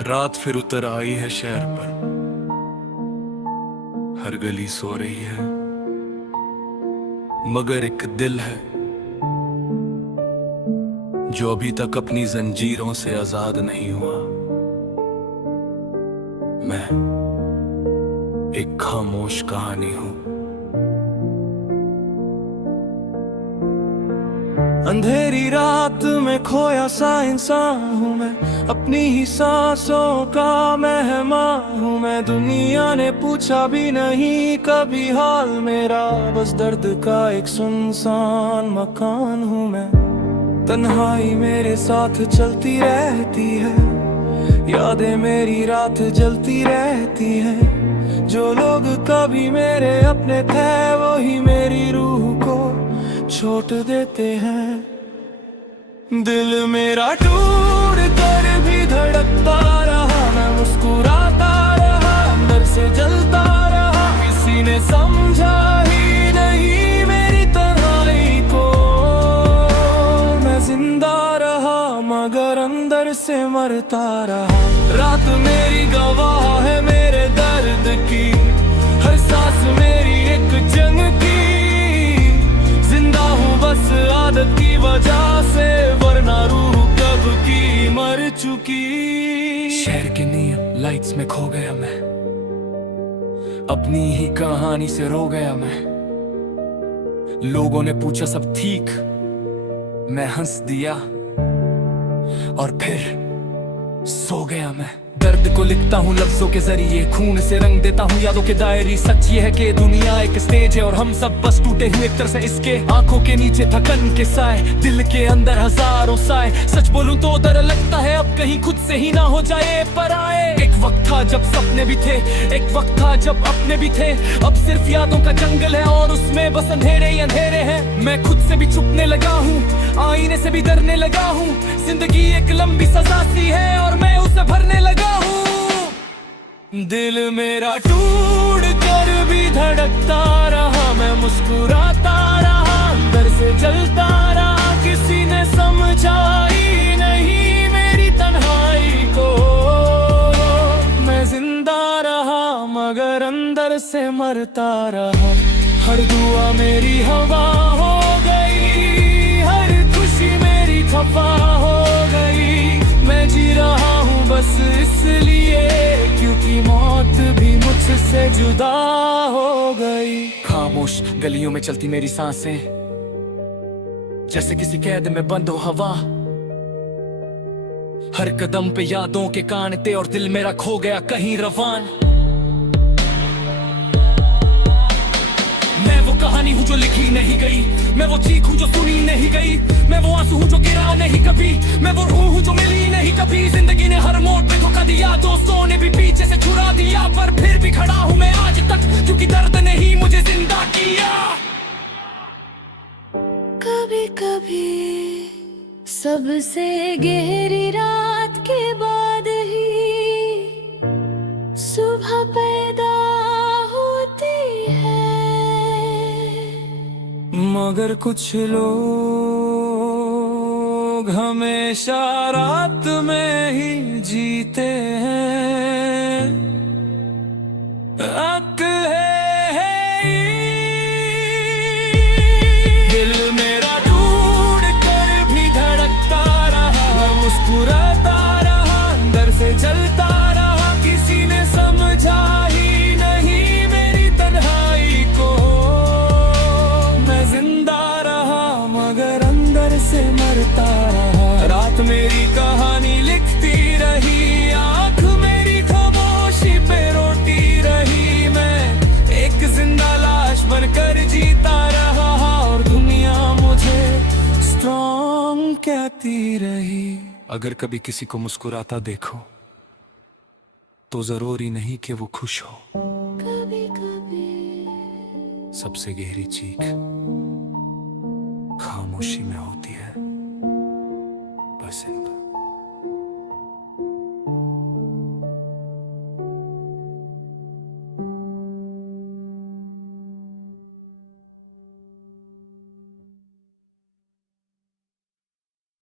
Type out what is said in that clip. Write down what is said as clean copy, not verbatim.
रात फिर उतर आई है शहर पर। हर गली सो रही है, मगर एक दिल है जो अभी तक अपनी जंजीरों से आजाद नहीं हुआ। मैं एक खामोश कहानी हूं। अंधेरी रात में खोया सा इंसान हूँ मैं, अपनी ही सांसों का मेहमान हूँ मैं। दुनिया ने पूछा भी नहीं कभी हाल मेरा, बस दर्द का एक सुनसान मकान हूँ मैं। तन्हाई मेरे साथ चलती रहती है, यादें मेरी रात जलती रहती है। जो लोग कभी मेरे अपने थे वही मेरी रूह को छोड़ देते हैं। दिल मेरा टूट कर भी धड़कता रहा, मैं मुस्कुराता रहा, अंदर से जलता रहा। किसी ने समझा ही नहीं मेरी तन्हाई को। मैं जिंदा रहा मगर अंदर से मरता रहा। रात मेरी गवाह है मेरे दर्द की, हर सांस मेरी एक जंग की। जिंदा हूँ बस आदत की वजह से, वरना रूह कब की मर चुकी। शहर के नियम लाइट्स में खो गया मैं, अपनी ही कहानी से रो गया मैं। लोगों ने पूछा सब ठीक, मैं हंस दिया और फिर सो गया मैं। दर्द को लिखता हूँ लफ्जों के जरिए, खून से रंग देता हूँ यादों के दायरी। सच ये है कि दुनिया एक स्टेज है और हम सब बस टूटे हुए एक तरह से इसके। आंखों के नीचे थकन के साए, दिल के अंदर हजारों साए। सच बोलूं तो डर लगता है अब कहीं खुद से ही ना हो जाए पराए। एक वक्त था जब सपने भी थे, एक वक्त था जब अपने भी थे। अब सिर्फ यादों का जंगल है और उसमें बस अंधेरे ही अंधेरे हैं। मैं खुद से भी छुपने लगा हूँ, आईने से भी डरने लगा हूँ। जिंदगी एक लंबी सजा सी है और मैं उसे भरने लगा हूँ। दिल मेरा टूट कर भी धड़कता रहा, मैं मुस्कुराता रहा, अंदर से जलता रहा। किसी ने समझा ही नहीं मेरी तन्हाई को। मैं जिंदा रहा मगर अंदर से मरता रहा। हर दुआ मेरी हवा हो गई, हर खुशी मेरी खफा हो गई। मैं जी रहा हूँ बस इसलिए क्योंकि मौत भी मुझसे जुदा हो गई। खामोश गलियों में चलती मेरी सांसें, जैसे किसी कैद में बंद हो हवा। हर कदम पे यादों के कांटे और दिल मेरा खो गया कहीं रवान। मैं वो कहानी हूँ जो लिखी नहीं गई, मैं वो चीख हूँ जो सुनी नहीं गई। मैं वो आंसू हूँ जो गिरा नहीं कभी, मैं वो रूह हूँ जो मिली नहीं कभी। जिंदगी ने हर मोड़ पे धोखा दिया, दोस्तों ने भी पीछे से छुड़ा दिया। पर फिर भी खड़ा हूँ मैं आज तक, क्योंकि दर्द ने ही मुझे जिंदा किया। कभी कभी सबसे गहरी रात के बाद ही सुबह पैदा होती है। मगर कुछ लोग हमेशा रात में ही जीते हैं। हक है दिल मेरा टूट कर भी धड़कता रहा, मुस्कुराता रहा, अंदर से जलता रहा। किसी ने समझा ही नहीं मेरी तन्हाई को। मैं जिंदा रहा मगर अंदर से मरता रहा। रात मेरी कहानी लिखती रही, आंख मेरी खामोशी पे रोती रही। मैं एक जिंदा लाश बनकर जीता रहा और दुनिया मुझे स्ट्रॉन्ग कहती रही। अगर कभी किसी को मुस्कुराता देखो तो जरूरी नहीं कि वो खुश हो। कभी कभी सबसे गहरी चीख खामोशी में होती है।